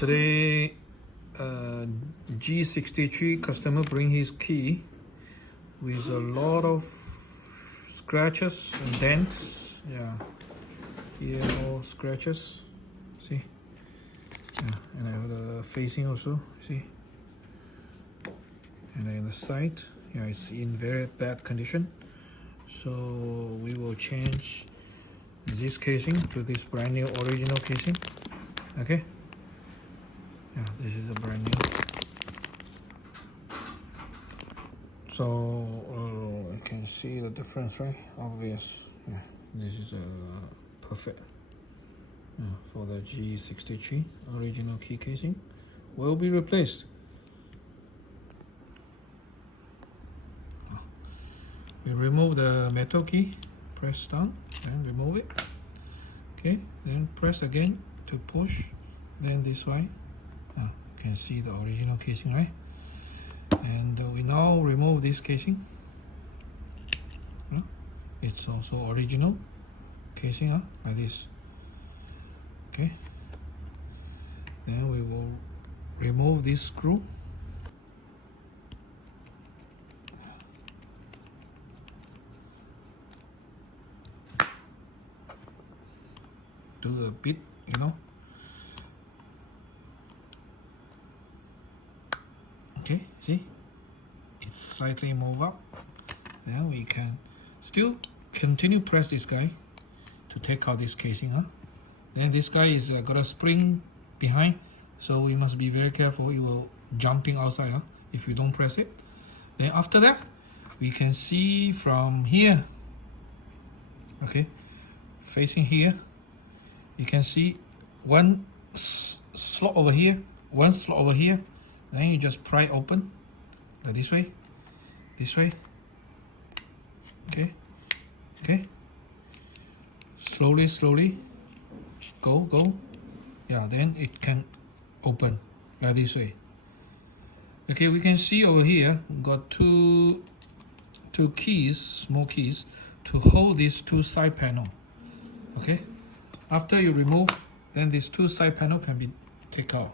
Today, G63 customer bring his key with a lot of scratches and dents. Yeah, here all scratches. See, yeah, and I have the facing also. See, and then the side. Yeah, it's in very bad condition. So we will change this casing to this brand new original casing. Okay. Yeah, this is a brand new. So you can see the difference, right? Obvious. Yeah, this is a perfect for the G63 original key casing. Will be replaced. We remove the metal key, press down, and remove it. Okay, then press again to push. Then this way. You can see the original casing, right? And we now remove this casing. It's also original casing, like this. Okay. Then we will remove this screw. Do a bit, Okay, see, it's slightly move up. Then we can still continue press this guy to take out this casing. Then this guy is got a spring behind, so we must be very careful. It will jumping outside if you don't press it. Then after that, we can see from here. Okay, facing here, you can see one slot over here, one slot over here. Then you just pry open, like this way, okay, slowly, go, yeah, then it can open, like this way. Okay, we can see over here, got two keys, small keys, to hold these two side panel, okay. After you remove, then these two side panel can be taken out,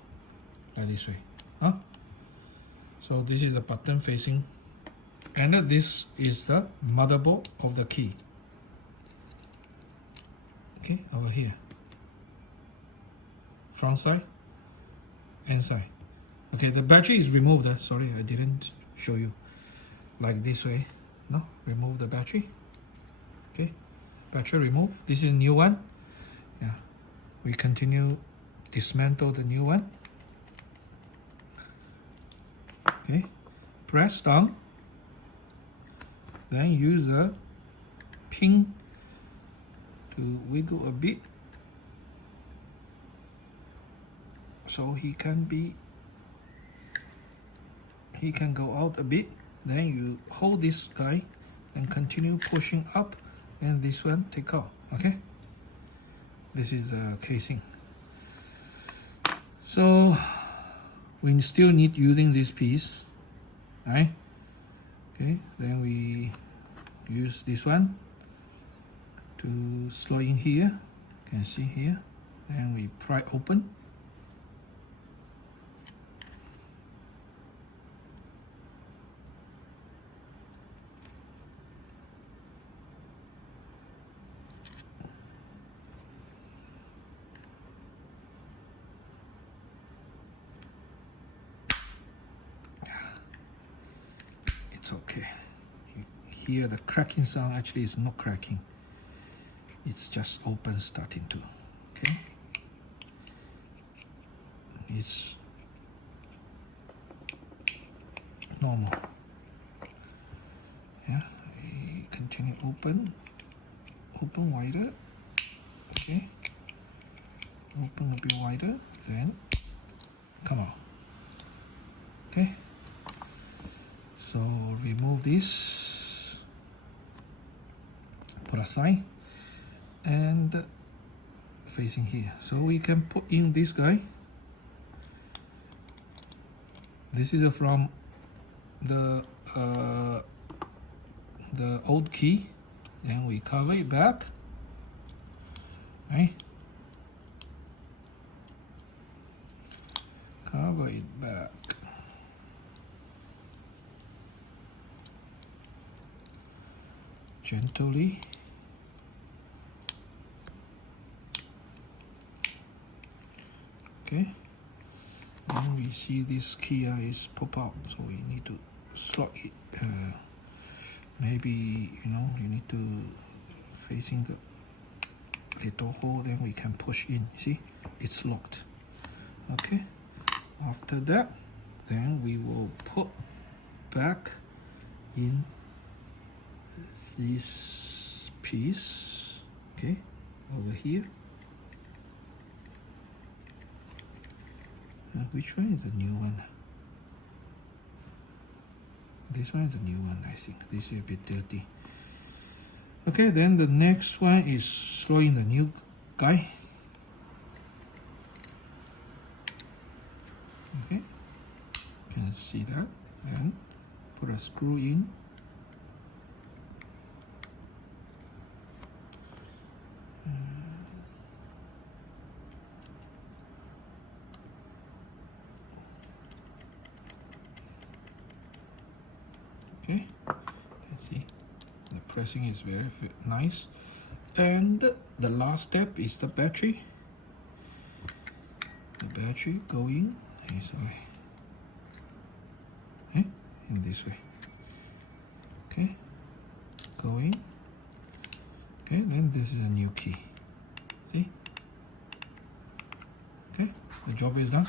like this way. So this is the button facing, and this is the motherboard of the key. Okay, over here, front side and side. Okay, the battery is removed. Sorry, I didn't show you. Like this way. No, remove the battery. Okay, battery remove. This is a new one. Yeah, we continue dismantle the new one. Okay, press down, then use a pin to wiggle a bit so he can go out a bit. Then you hold this guy and continue pushing up, and this one take out. Okay, this is the casing. So we still need using this piece, right? Okay, then we use this one to slot in here. You can see here, and we pry open. It's okay. You hear the cracking sound. Actually, it's not cracking. It's just open starting to. Okay. It's normal. Yeah. We continue open wider. Okay. Open a bit wider. Then come out. Okay. So remove this, put aside, and facing here. So we can put in this guy. This is from the old key. Then we cover it back, right? toggle it back. Gently. Okay. Then we see this key is pop out, so we need to slot it. Maybe you need to facing the little hole. Then we can push in. See, it's locked. Okay. After that, then we will put back in this piece. Okay, over here. Which one is the new one? This one is the new one, I think. This is a bit dirty. Okay, then the next one is slotting the new guy. Okay, you can see that. Then put a screw in. Okay, you see the pressing is very nice. And the last step is the battery. The battery going this way. Okay, in this way. Okay, going. Okay, then this is a new key. See? Okay, the job is done.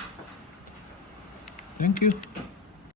Thank you.